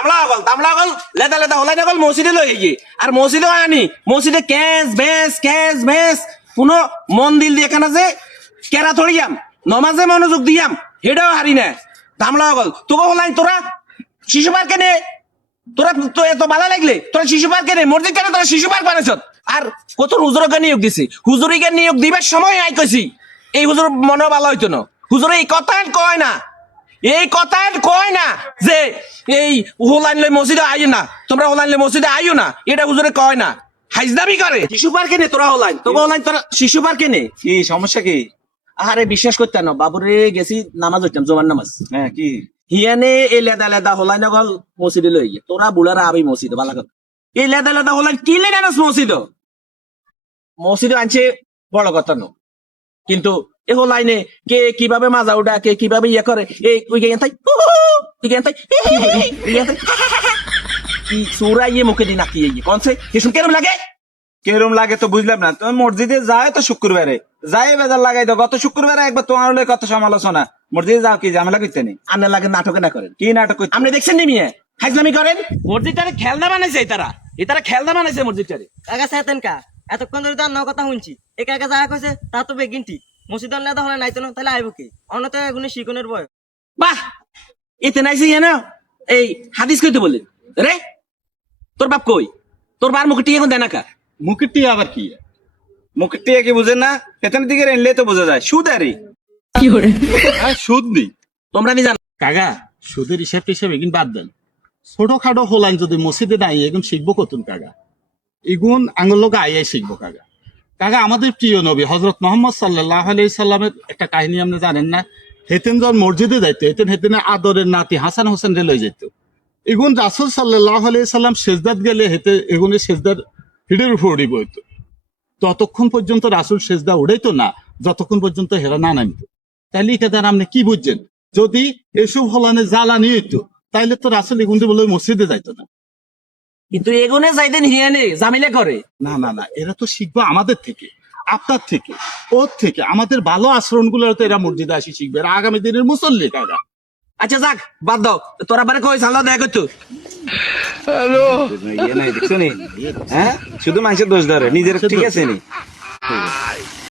তামলা গল লেদা লেদা হলাই না গল মসজিদে লই গিয়ে আর মসজিদে আনি মসজিদে ক্যাশ বেস কোনো মন দিল দিয়ে এখানে যে কেরা থড়িয়াম নমাজে মনোযোগ দিয়াম হেডাও হারি না তামলা গল তোকে হলাই তোরা শিশু পার্কে নে তোরা তো এত ভালো লাগলে তোরা শিশু পার্কে নে মসজিদ কেন তোরা শিশু পার্ক বানাইছ আর কত হুজুরকে নিয়োগ দিছি হুজুরিকে নিয়োগ দিবার সময় আই কইছি এই হুজুর মনে ভালো হইতো না হুজুর এই কথা কয় না যে এই হোলাইন লই মসজিদে আইও না তোমরা হোলাইন লই মসজিদে আইও না এটা হুজুরে কয় না হাইজদামি করে শিশু পার্কে নে তোরা হোলাইন তোরা শিশু পার্কে নে কি সমস্যা কি? আরে বিশ্বাস করতে না বাবুরে গেছি নামাজ হইতাম জোমান নামাজ হ্যাঁ কি হিয়ানে এই লেদা লেদা হোলাইন গল মসজিদে লই গিয়ে তোরা বুলারা আবি মসজিদে ভালো কথা এই লেদা লেদা হোলাইন কি লেগে আনস মসজিদে আনছে বড় কথা ন কিন্তু এ হোলাইনে কে কিভাবে মাজা উঠা কে কিভাবে ইয়ে করে এই ওই গেন তাই কি সুরা ইয়ে মুখে দি নাকি ইয়ে কোন সে কিসম কেরম লাগে কেরম লাগে তো বুঝলাম না। তুমি মসজিদে যায় তো শুক্রবারে যাই বেজার লাগাই দাও। গত শুক্রবারে একবার তোমার হলে কত সমালোচনা। মসজিদে যাও কি ঝামেলা করতে নেই আন্না লাগে নাটকে না করেন কি নাটক করতে? আপনি দেখছেন নি মিয়া হাইজলামি করেন মসজিদটারে খেলনা বানাইছে এতারা খেলনা বানাইছে মসজিদটারে কাকা সাতেন কা এতক্ষণ ধরে তো আর কথা শুনছি একা একা যা কইছে তা তো বেগিন ঠিক মসজিদ না হলে নাই তো না তাহলে আইব কি অন্যতে এগুলো শিকনের বয় বাহ এতে নাইছে ইয়ে না এই হাদিস কইতে বললেন রে তোর বাপ কই তোর বার মুখে টিয়ে এখন দেয় না কা মুখেরটি আবার কি? মুখেরটি কি বুঝেন না? পেছনের দিকে এনলে তো বোঝা যায় সুদ আরে সুদ নেই তোমরা নি জানো কাকা সুদের হিসাব টিসাব এগুন বাদ দেন ছোটখাটো হোলাইন যদি মসজিদে নাই এগুন শিখবো কতুন কাকা এগুন আঙুল লোক আইয়াই শিখবো কাকা কাকা আমাদের প্রিয় নবী হজরত মোহাম্মদ সাল্লাহ আলাইসাল্লামের একটা কাহিনী আপনি জানেন না হেতেন যখন মসজিদে যাইতো হেতেনে আদরের নাতি হাসান হোসেন রে লই যেত এগুন রাসুল সাল্লাহ আলাইসাল্লাম সেজদাত গেলে হেতে এগুনের সেজদার হিডের উপর উড়িব হইতো ততক্ষণ পর্যন্ত রাসুল সেজদা উড়াইতো না যতক্ষণ পর্যন্ত হেরা না নামতো তাইলে এটা দ্বারা আপনি কি বুঝছেন যদি এসব হলানে জ্বালানি হইতো তাইলে তো রাসুল এগুন বলে মসজিদে যাইতো না কিন্তু এগুনে যাইতেন হিয়ানে জামিলে করে না না না এরা তো শিখবে আমাদের থেকে আপনার থেকে ওর থেকে আমাদের ভালো আচরণ গুলো তো এরা মসজিদে আসি শিখবে এরা আগামী দিনের মুসল্লি কাকা আচ্ছা যাক বাদ দাও তোরা বারে কই সালা দেখা করতো ইয়ে নাই দেখছো নি হ্যাঁ শুধু মানুষের দোষ ধরে নিজের ঠিক আছে নি